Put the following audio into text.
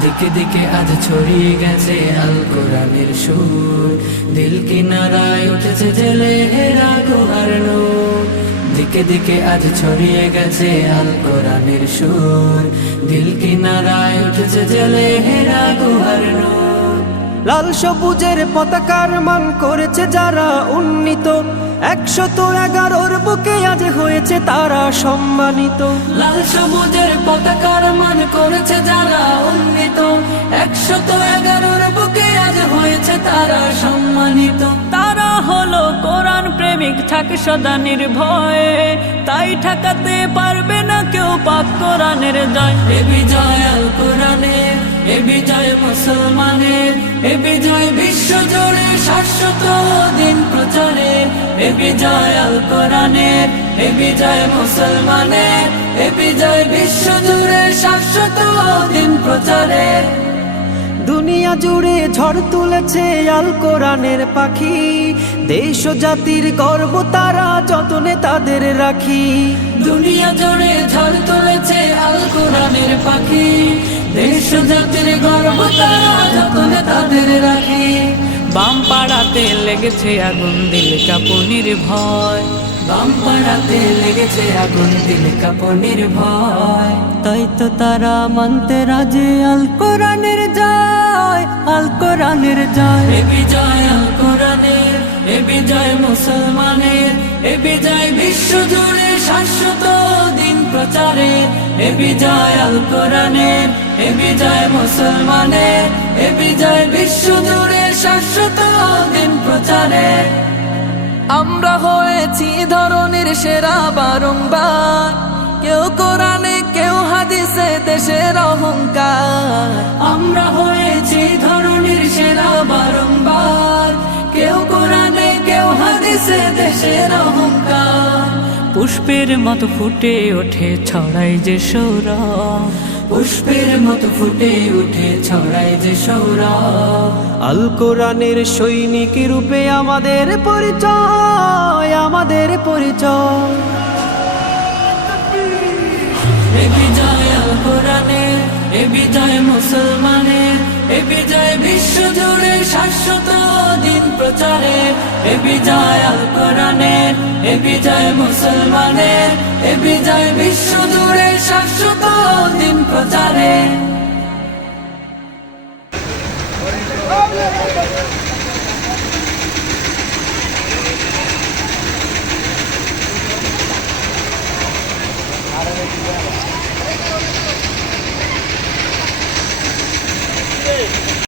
দিকে দিকে আজ ছড়িয়ে গেছে আল কোরআনের সুর, দিল কিনারায় উঠেছে জেলে হেরা গুহার নূর। দিকে দিকে আজ ছড়িয়ে গেছে আল কোরআনের সুর, দিল কিনারায় উঠেছে জেলে হেরা গুহার নূর। লাল সবুজের পতাকার মান করেছে যারা উন্নীত, 111 বুকে আজ হয়েছে তারা সম্মানিত। লাল সবুজের পতাকার মান করেছে যারা উন্নীত, 111 বুকে আজ হয়েছে তারা সম্মানিত। তারা হলো কোরআন প্রেমিক, থাকে সদা নির্ভয়ে, তাই ঠেকাতে পারবে না কেউ পাক কোরআনের জয়। এ বিজয় আল কোরআনের, এ বিজয় মুসলমানের, এ বিজয় বিশ্ব জুড়ে শাশ্বত দিন প্রচারের। এ বিজয় আল কোরআনের, এ বিজয় মুসলমানের, এ বিজয় বিশ্ব জুড়ে শাশ্বত দিন প্রচারের। দুনিয়া জুড়ে ঝড় তুলেছে আল কোরআনের পাখি, দেশ ও জাতির গর্ব তারা যতনে তাদের রাখি। দুনিয়া জুড়ে ঝড় তুলেছে আল কোরআনের পাখি, দেশ ও জাতির গর্ব তারা যতনে তাদের রাখি। বাম পাড়াতে লেগেছে আগুন, দিল কাঁপুনির ভয়। বাম পাড়াতে লেগেছে আগুন, দিল কাঁপুনির ভয়। তাই তো তারা মানতে রাজি আল কোরআনের জয়, আল কোরআনের জয়। এ বিজয় আল কোরআনের, এ বিজয় মুসলমানের, এ বিজয় বিশ্ব জুড়ে শাশ্বত দিন প্রচারে। এ বিজয় আল কোরআনের, এ বিজয় মুসলমানের, এ বিজয় বিশ্ব জুড়ে শাশ্বত দিন প্রচারে। আমরা হয়েছি ধরনের সেরা বারংবার, কেউ কোরআনে কেউ হাদিসে দেশের অহংকার। আমরা হয়েছি ধরনের সেরা বারংবার, কেউ কোরআনে কেউ হাদিসে দেশের অহংকার। পুষ্পের মতো ফুটে ওঠে ছড়াই যে সৌরভ, পুষ্পের মতো ফুটে উঠে ছড়ায় যে সৌরভ। আল কোরআনের সৈনিক রূপে আমাদের পরিচয়, আমাদের পরিচয়। এ বিজয় আল কোরআনের, এ বিজয় মুসলমানের, এ বিজয় বিশ্ব জুড়ে শাশ্বত দিন প্রচারে। এ বিজয় আল কোরআনের, এ বিজয় মুসলমানের, এ বিজয় বিশ্ব জুড়ে শাশ্বত